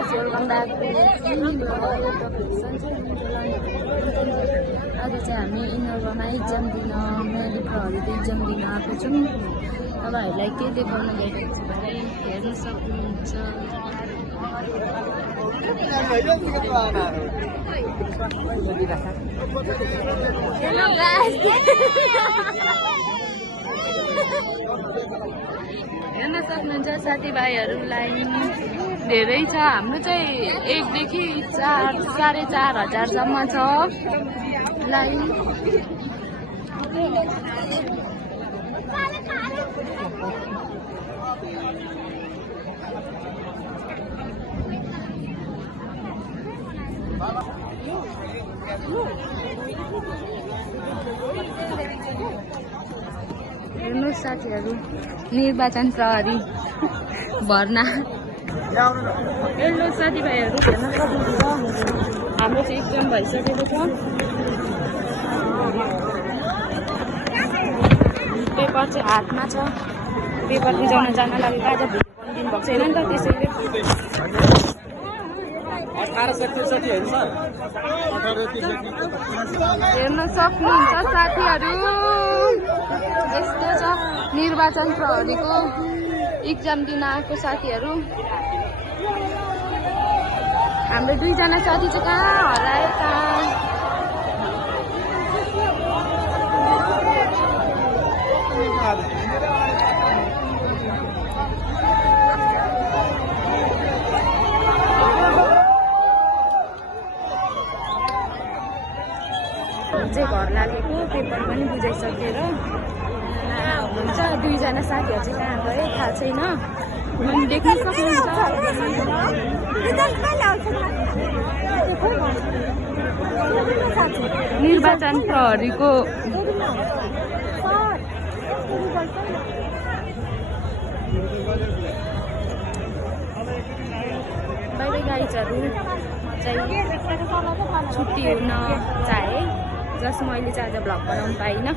guys, welcome back to आज चाहिँ हामी इनोभामा इक्जाम दिन मेडिकलहरुको इक्जाम दिन आएको छौँ। तपाईहरुलाई के देखाउन गइरहेको छु भने हेर्न सक्नुहुन्छ। हेलो गाइस हेर्न सक्नुहुन्छ साथीभाइहरुलाई धेरै छ। हाम्रो चाहिँ 1 देखि 4 4.5 हजारसम्म छ लाइन। हेर्नुहोस् साथीहरू, निर्वाचन प्रहरी भर्ना। हेर्नुहोस् साथीभाइहरू, हेर्न सक्नुहुन्छ हाम्रो चाहिँ एक्जाम भइसकेको छ। पेपर चाहिँ हातमा छ। पेपर बुझाउन जान लागेको आज भोलि दिन भएको छैन नि त, त्यसैले हेर्न सक्नुहुन्छ साथीहरू। यस्तो छ निर्वाचन प्रहरीको एक्जाम दिन आएको साथीहरू। हाम्रो 2 जना साथी चाहिँ कहाँ हराए कहाँ। चाहिँ घर लागेको पेपर पनि बुझाइसकेर हुन्छ। 2 जना साथीहरू चाहिँ कहाँ गए थाहा छैन। अनि देख्न सक्नुहुन्छ निर्वाचन प्रहरीको बाई गाइजहरू चाहिँ छुट्टी हुन चाहे, जस मैले चाहिँ आज भ्लग बनाउनु पाइनँ।